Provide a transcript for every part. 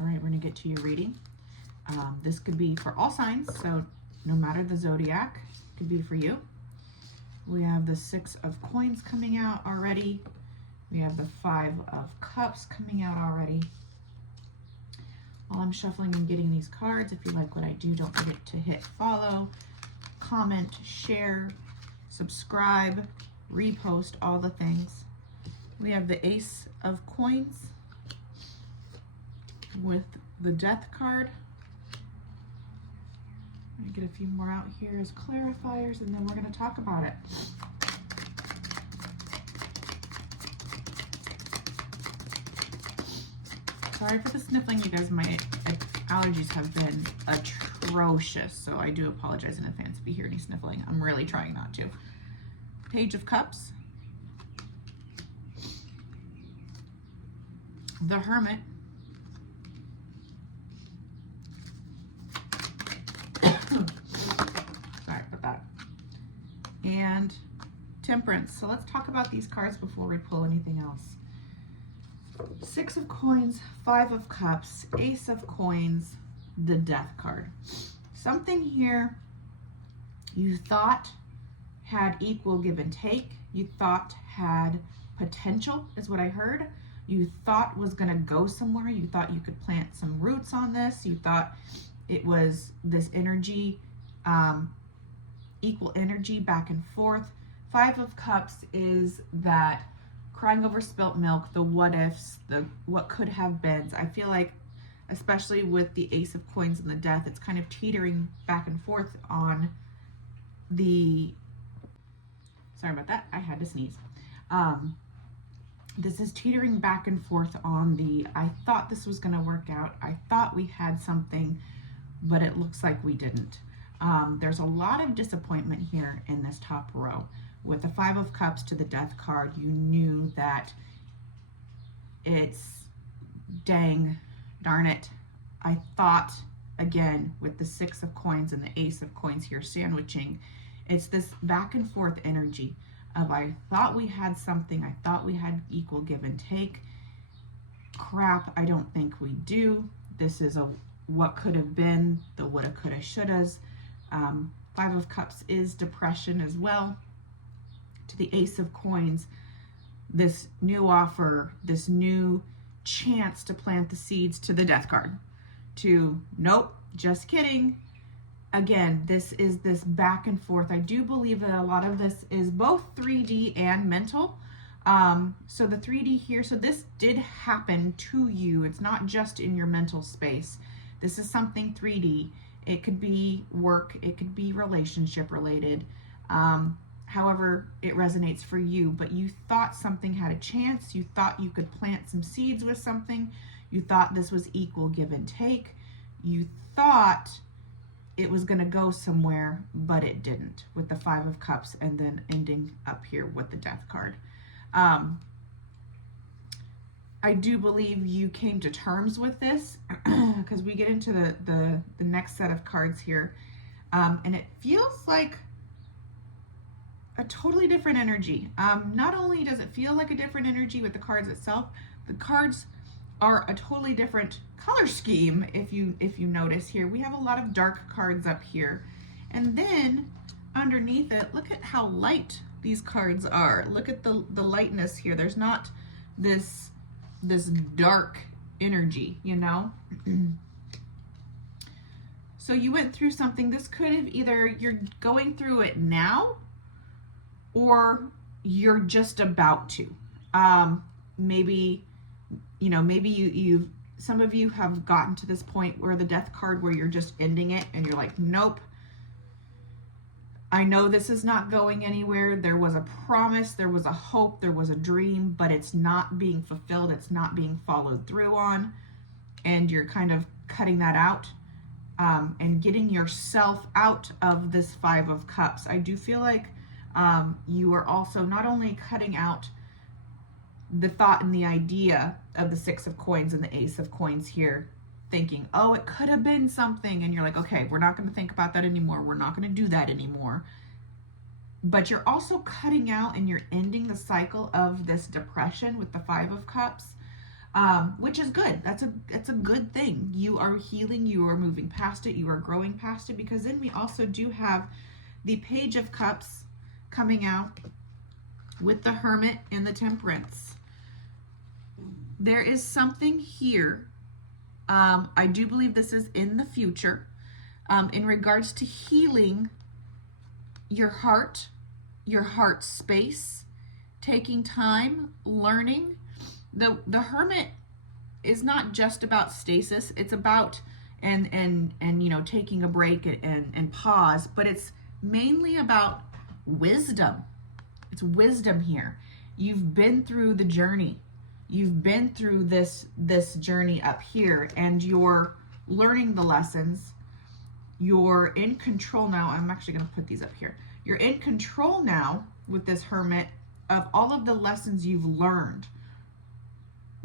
All right, we're going to get to your reading. This could be for all signs, so no matter the zodiac, it could be for you. We have the 6 of coins coming out already. We have the 5 of cups coming out already. While I'm shuffling and getting these cards, if you like what I do, don't forget to hit follow, comment, share, subscribe, repost, all the things. We have the Ace of Coins with the Death card. I'm going to get a few more out here as clarifiers, and then we're going to talk about it. Sorry for the sniffling, you guys. My allergies have been atrocious, so I do apologize in advance if you hear any sniffling. I'm really trying not to. Page of Cups. The Hermit. Sorry about that. And Temperance. So let's talk about these cards before we pull anything else. 6 of Coins, 5 of Cups, Ace of Coins, the Death card. Something here you thought had equal give and take. You thought had potential, is what I heard. You thought was going to go somewhere. You thought you could plant some roots on this. You thought it was this energy, equal energy back and forth. 5 of Cups is that crying over spilt milk, the what ifs, the what could have beens. I feel like, especially with the Ace of Coins and the Death, it's kind of teetering back and forth on the, sorry about that, I had to sneeze. This is teetering back and forth on the, I thought this was going to work out. I thought we had something, but it looks like we didn't. There's a lot of disappointment here in this top row. With the 5 of Cups to the Death card, you knew that it's, dang, darn it. I thought, again, with the 6 of Coins and the Ace of Coins here sandwiching, it's this back and forth energy of I thought we had something, I thought we had equal give and take. Crap, I don't think we do. This is a what could have been, the woulda, coulda, shouldas. 5 of Cups is depression as well. To the Ace of Coins, this new offer, this new chance to plant the seeds, to the Death card. To, nope, just kidding. Again, this is this back and forth. I do believe that a lot of this is both 3D and mental. So the 3D here, so this did happen to you. It's not just in your mental space. This is something 3D. It could be work, it could be relationship related. However it resonates for you, but you thought something had a chance. You thought you could plant some seeds with something. You thought this was equal give and take. You thought it was going to go somewhere, but it didn't, with the 5 of Cups and then ending up here with the Death card. I do believe you came to terms with this because we get into the next set of cards here, and it feels like a totally different energy. Not only does it feel like a different energy with the cards itself, the cards are a totally different color scheme. If you notice here, we have a lot of dark cards up here, and then underneath it, look at how light these cards are. Look at the lightness here. There's not this dark energy, you know. So you went through something. This could have either you're going through it now, or you're just about to. Maybe, you know, maybe you've some of you have gotten to this point where the Death card, where you're just ending it and you're like, nope, I know this is not going anywhere. There was a promise, there was a hope, there was a dream, but it's not being fulfilled. It's not being followed through on. And you're kind of cutting that out and getting yourself out of this 5 of Cups. I do feel like you are also not only cutting out the thought and the idea of the 6 of Coins and the Ace of Coins here, thinking, oh, it could have been something, and you're like, okay, we're not going to think about that anymore, we're not going to do that anymore. But you're also cutting out and you're ending the cycle of this depression with the 5 of Cups. which is good. It's a good thing. You are healing, you are moving past it, you are growing past it, because then we also do have the Page of Cups coming out with the Hermit and the Temperance. There is something here. I do believe this is in the future, in regards to healing your heart space, taking time, learning. The Hermit is not just about stasis. It's about and you know, taking a break and pause, but it's mainly about wisdom. It's wisdom here. You've been through the journey. You've been through this journey up here, and you're learning the lessons. You're in control now. I'm actually going to put these up here. You're in control now with this Hermit of all of the lessons you've learned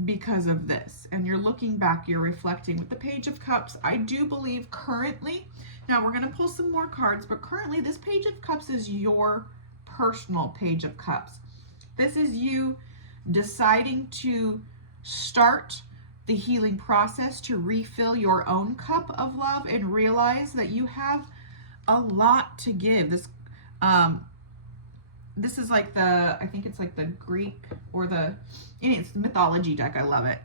because of this. And you're looking back, you're reflecting with the Page of Cups. I do believe currently, now we're going to pull some more cards, but currently this Page of Cups is your personal Page of Cups. This is you deciding to start the healing process, to refill your own cup of love and realize that you have a lot to give. This is like the, I think it's like the Greek or it's the mythology deck. I love it.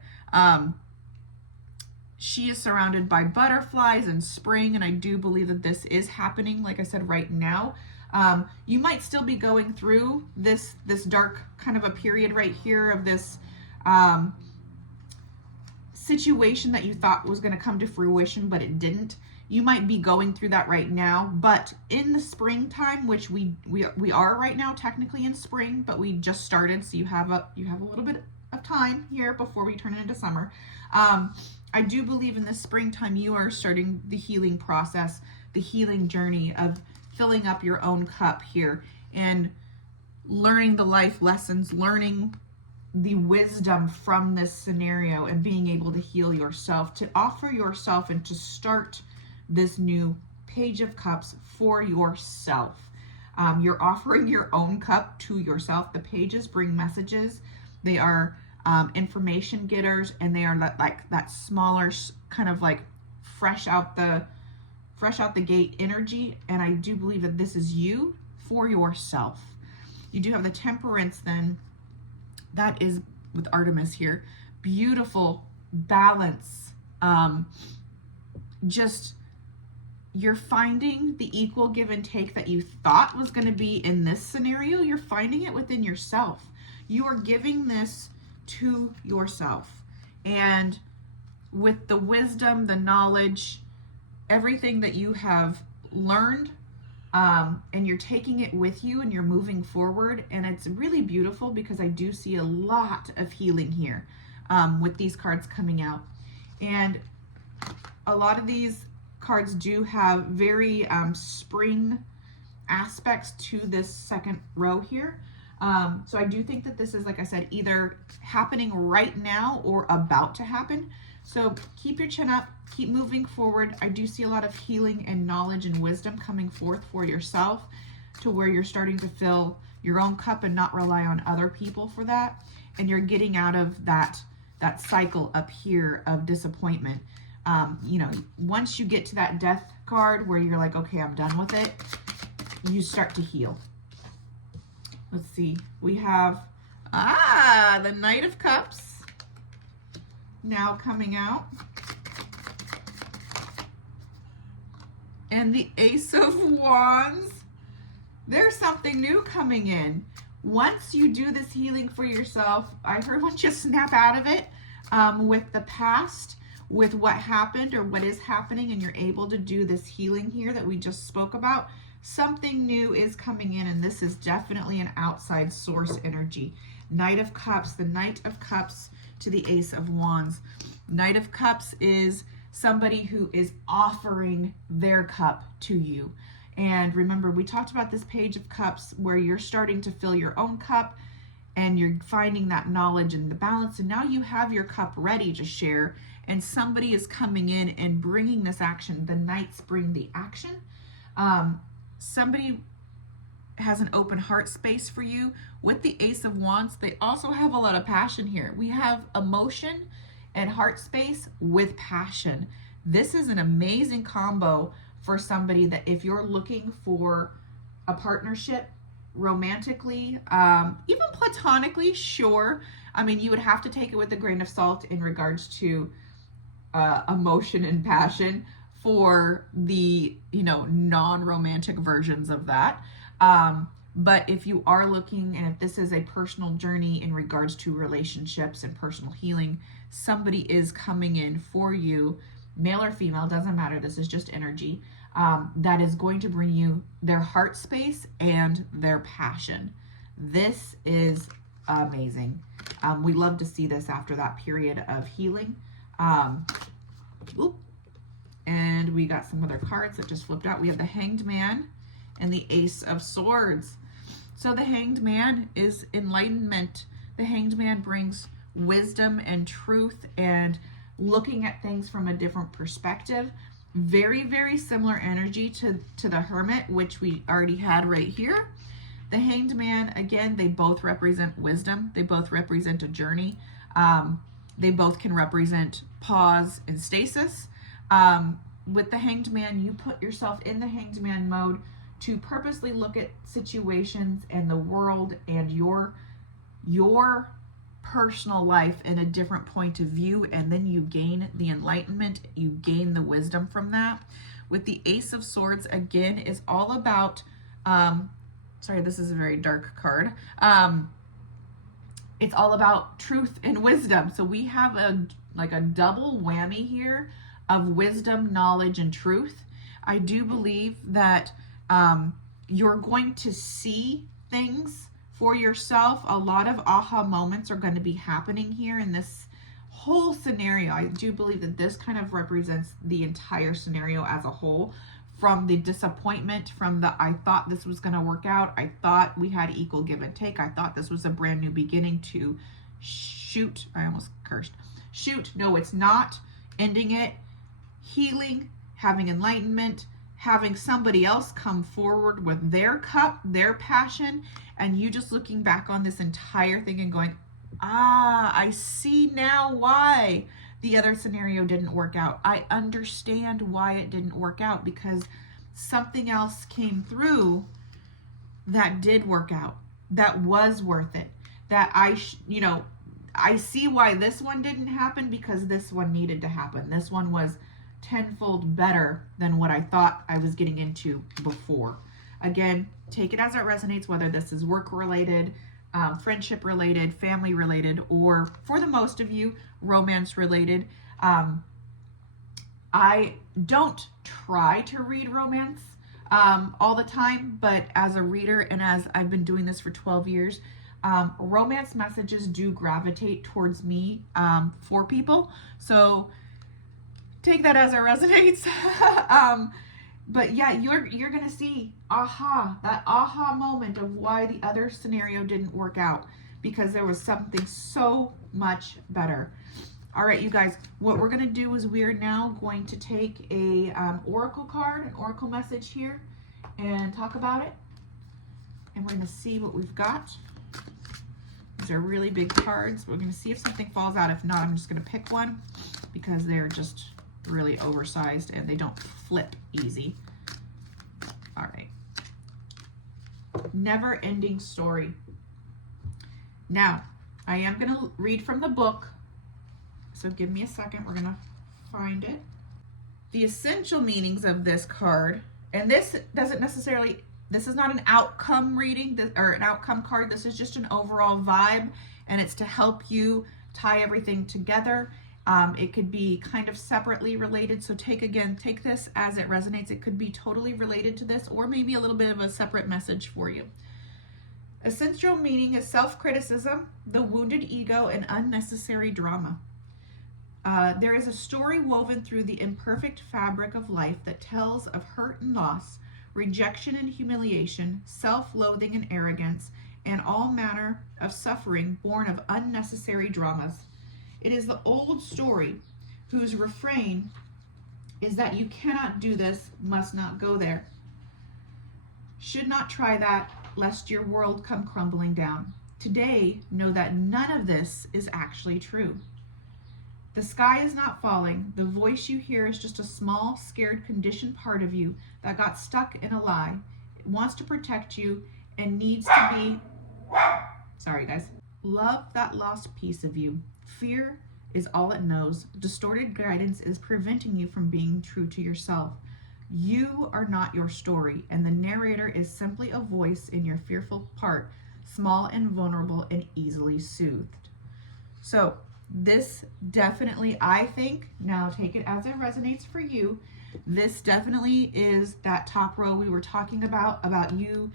She is surrounded by butterflies and spring, and I do believe that this is happening, like I said, right now. You might still be going through this dark kind of a period right here of this situation that you thought was going to come to fruition, but it didn't. You might be going through that right now, but in the springtime, which we are right now, technically in spring, but we just started, so you have a little bit of time here before we turn it into summer. I do believe in this springtime you are starting the healing process, the healing journey of filling up your own cup here and learning the life lessons, learning the wisdom from this scenario, and being able to heal yourself, to offer yourself and to start this new Page of Cups for yourself. You're offering your own cup to yourself. The pages bring messages. They are information getters, and they are like that smaller kind of like fresh out the gate energy. And I do believe that this is you for yourself. You do have the Temperance then. That is with Artemis here. Beautiful balance. Just you're finding the equal give and take that you thought was going to be in this scenario. You're finding it within yourself. You are giving this to yourself. And with the wisdom, the knowledge, everything that you have learned, and you're taking it with you and you're moving forward. And it's really beautiful because I do see a lot of healing here with these cards coming out. And a lot of these cards do have very spring aspects to this second row here. So I do think that this is, like I said, either happening right now or about to happen. So keep your chin up, keep moving forward. I do see a lot of healing and knowledge and wisdom coming forth for yourself, to where you're starting to fill your own cup and not rely on other people for that. And you're getting out of that cycle up here of disappointment. You know, once you get to that Death card where you're like, okay, I'm done with it, you start to heal. Let's see. We have, the Knight of Cups now coming out. And the Ace of Wands. There's something new coming in. Once you do this healing for yourself, I heard once you snap out of it with the past, with what happened or what is happening, and you're able to do this healing here that we just spoke about, something new is coming in, and this is definitely an outside source energy. Knight of Cups, the Knight of Cups to the Ace of Wands. Knight of Cups is somebody who is offering their cup to you. And remember, we talked about this Page of Cups where you're starting to fill your own cup and you're finding that knowledge and the balance, and now you have your cup ready to share, and somebody is coming in and bringing this action. The Knights bring the action. Somebody has an open heart space for you. With the Ace of Wands, they also have a lot of passion here. We have emotion and heart space with passion. This is an amazing combo for somebody that if you're looking for a partnership romantically, even platonically, sure. I mean, you would have to take it with a grain of salt in regards to emotion and passion for the, you know, non-romantic versions of that. But if you are looking, and if this is a personal journey in regards to relationships and personal healing, somebody is coming in for you, male or female, doesn't matter, this is just energy, that is going to bring you their heart space and their passion. This is amazing. We love to see this after that period of healing. And we got some other cards that just flipped out. We have the Hanged Man and the Ace of Swords. So the Hanged Man is enlightenment. The Hanged Man brings wisdom and truth and looking at things from a different perspective. Very, very similar energy to the Hermit, which we already had right here. The Hanged Man, again, they both represent wisdom. They both represent a journey. They both can represent pause and stasis. With the Hanged Man, you put yourself in the Hanged Man mode to purposely look at situations and the world and your personal life in a different point of view, and then you gain the enlightenment, you gain the wisdom from that. With the Ace of Swords, again, is all about, sorry, this is a very dark card. It's all about truth and wisdom. So we have a double whammy here of wisdom, knowledge, and truth. I do believe that you're going to see things for yourself. A lot of aha moments are going to be happening here in this whole scenario. I do believe that this kind of represents the entire scenario as a whole, from the disappointment, from the I thought this was going to work out, I thought we had equal give and take, I thought this was a brand new beginning, to shoot, I almost cursed, shoot, no it's not, ending it, healing, having enlightenment, having somebody else come forward with their cup, their passion, and you just looking back on this entire thing and going, I see now why the other scenario didn't work out. I understand why it didn't work out, because something else came through that did work out, that was worth it, that I see why this one didn't happen, because this one needed to happen. This one was tenfold better than what I thought I was getting into before. Again, take it as it resonates, whether this is work related, friendship related, family related, or for the most of you, romance related. I don't try to read romance all the time, but as a reader and as I've been doing this for 12 years, romance messages do gravitate towards me for people. So take that as it resonates. But yeah, you're gonna see that aha moment of why the other scenario didn't work out, because there was something so much better. All right, you guys, what we're gonna do is we're now going to take a oracle card, an oracle message here, and talk about it. And we're gonna see what we've got. These are really big cards. We're gonna see if something falls out. If not, I'm just gonna pick one, because they're just really oversized and they don't flip easy. All right. Never ending story. Now, I am going to read from the book, so give me a second. We're going to find it. The essential meanings of this card, and this doesn't necessarily, this is not an outcome reading or an outcome card. This is just an overall vibe, and it's to help you tie everything together. It could be kind of separately related, so take this as it resonates. It could be totally related to this, or maybe a little bit of a separate message for you. Essential meaning is self-criticism, the wounded ego, and unnecessary drama. There is a story woven through the imperfect fabric of life that tells of hurt and loss, rejection and humiliation, self-loathing and arrogance, and all manner of suffering born of unnecessary dramas. It is the old story whose refrain is that you cannot do this, must not go there, should not try that, lest your world come crumbling down. Today, know that none of this is actually true. The sky is not falling. The voice you hear is just a small, scared, conditioned part of you that got stuck in a lie. It wants to protect you and needs to be, sorry guys, love that lost piece of you. Fear is all it knows. Distorted guidance is preventing you from being true to yourself. You are not your story, and the narrator is simply a voice in your fearful part, small and vulnerable and easily soothed. So this definitely, I think, now take it as it resonates for you, this definitely is that top row we were talking about you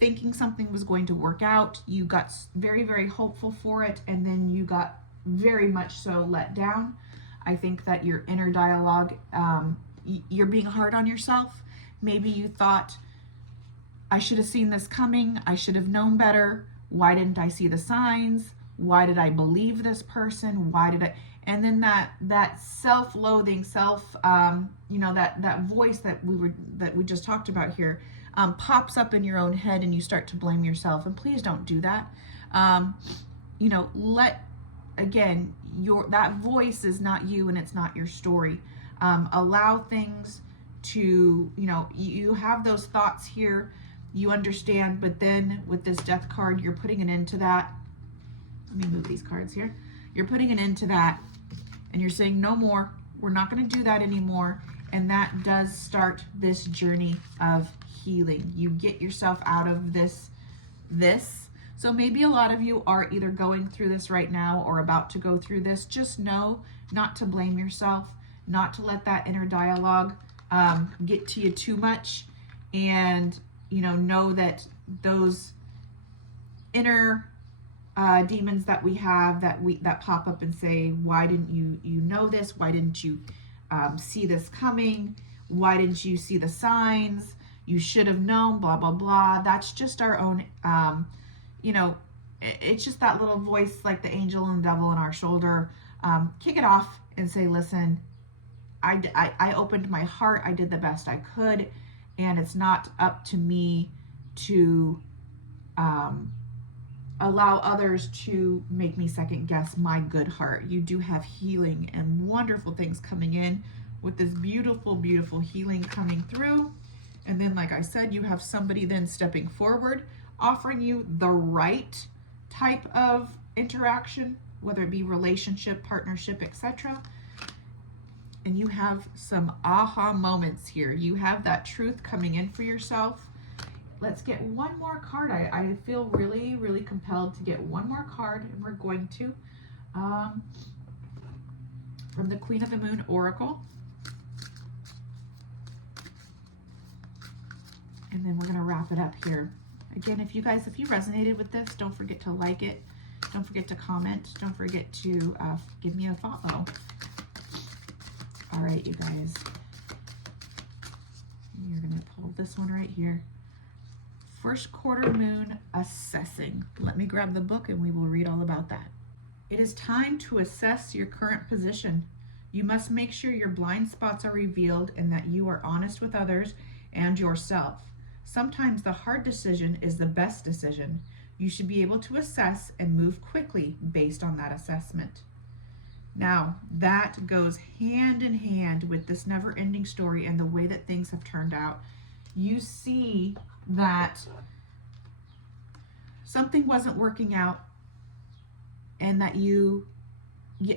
thinking something was going to work out. You got very, very hopeful for it, and then you got very much so let down. I think that your inner dialogue, you're being hard on yourself. Maybe you thought, I should have seen this coming. I should have known better. Why didn't I see the signs? Why did I believe this person? Why did I? And then that self-loathing, that voice that we just talked about here, pops up in your own head, and you start to blame yourself. And please don't do that. Again, that voice is not you, and it's not your story. Allow things to, you have those thoughts here, you understand, but then with this death card, you're putting an end to that. Let me move these cards here. You're putting an end to that, and you're saying, no more. We're not going to do that anymore. And that does start this journey of healing. You get yourself out of this. So maybe a lot of you are either going through this right now or about to go through this. Just know not to blame yourself, not to let that inner dialogue get to you too much, and know that those inner demons that we have that pop up and say, why didn't you know this? Why didn't you see this coming? Why didn't you see the signs? You should have known, blah, blah, blah. That's just our own, it's just that little voice, like the angel and the devil on our shoulder. Kick it off and say, listen, I opened my heart. I did the best I could. And it's not up to me to allow others to make me second guess my good heart. You do have healing and wonderful things coming in with this beautiful, beautiful healing coming through. And then, like I said, you have somebody then stepping forward, offering you the right type of interaction, whether it be relationship, partnership, etc. And you have some aha moments here. You have that truth coming in for yourself. Let's get one more card. I feel really, really compelled to get one more card, and we're going to from the Queen of the Moon Oracle. And then we're going to wrap it up here. Again, if you resonated with this, don't forget to like it. Don't forget to comment. Don't forget to give me a follow. All right, you guys. You're going to pull this one right here. First quarter moon assessing. Let me grab the book and we will read all about that. It is time to assess your current position. You must make sure your blind spots are revealed and that you are honest with others and yourself. Sometimes the hard decision is the best decision. You should be able to assess and move quickly based on that assessment. Now, that goes hand in hand with this never-ending story and the way that things have turned out. You see that something wasn't working out and that you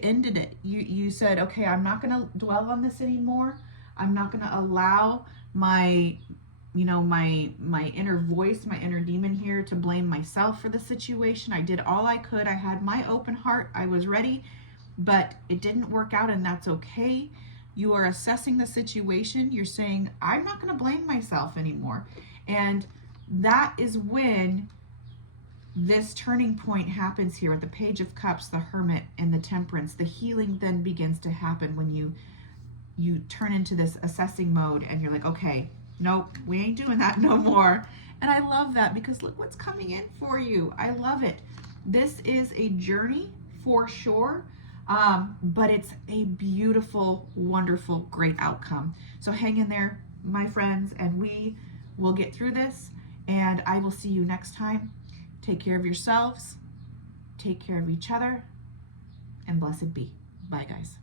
ended it. You said, okay, I'm not going to dwell on this anymore. I'm not going to allow my inner voice, my inner demon here to blame myself for the situation. I did all I could. I had my open heart. I was ready, but it didn't work out, and that's okay. You are assessing the situation. You're saying, I'm not going to blame myself anymore. And that is when this turning point happens here with the Page of Cups, the Hermit, and the Temperance. The healing then begins to happen when you turn into this assessing mode and you're like, okay, nope, we ain't doing that no more. And I love that because look what's coming in for you. I love it. This is a journey for sure, but it's a beautiful, wonderful, great outcome. So hang in there, my friends, and we will get through this. And I will see you next time. Take care of yourselves, take care of each other, and blessed be. Bye, guys.